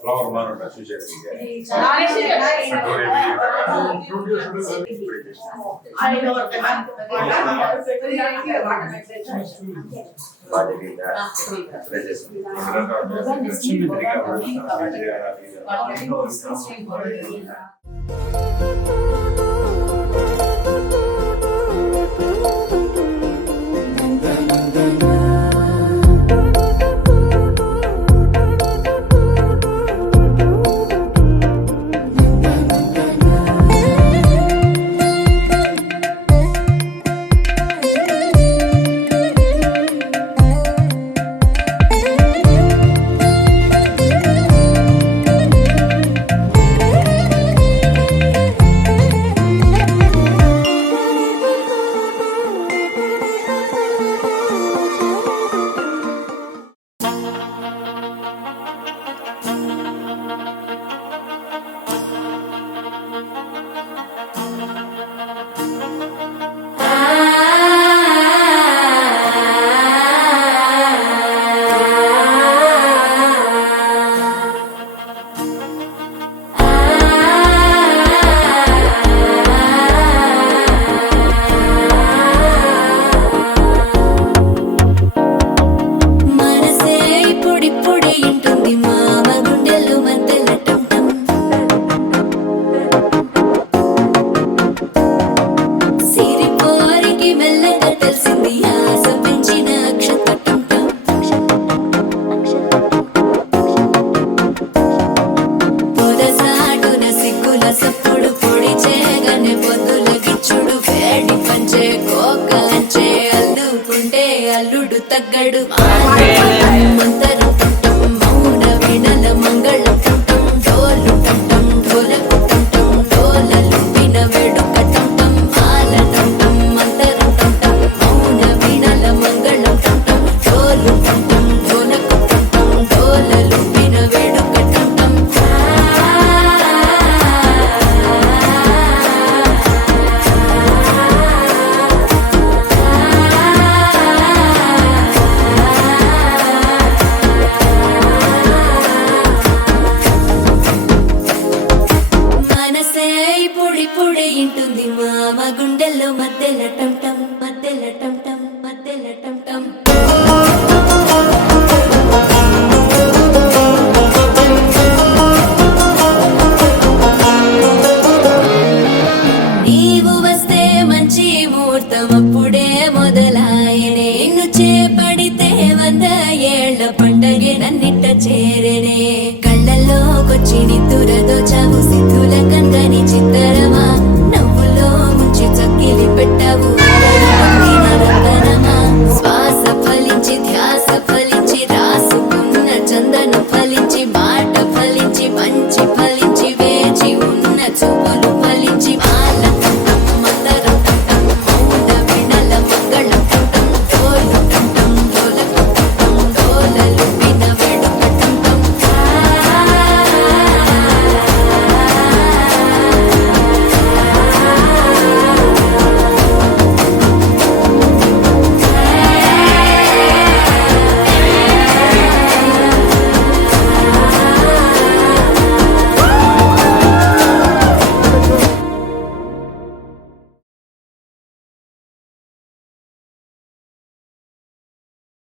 flower మారుంటా చూసేది అల్లుడు తగ్గడు మంతరం టం మౌన వినల మంగళం టం డోలు టం ఢోలకు టం డోలలు విన వేడుక టం ఆల టం మంతరం టం మౌన వినల మంగళం టం డోలు టం ఢోలకు టం డోలలు విన వేడుక టం పొడి ఇంటుంది మామ గుండెల్లో మధ్యల టం టం మధ్యల టం టం మధ్యల టం టం నీవు వస్తే మంచి ముహూర్తం అప్పుడే మొదలాయనే నిన్ను చేపడితే 100 ఏళ్ల పండగే నన్నిట్ట చేరనే కళ్ళల్లోకొచ్చి నిద్దురదో చావు సిద్ధుల కన్గని చిత్తరమా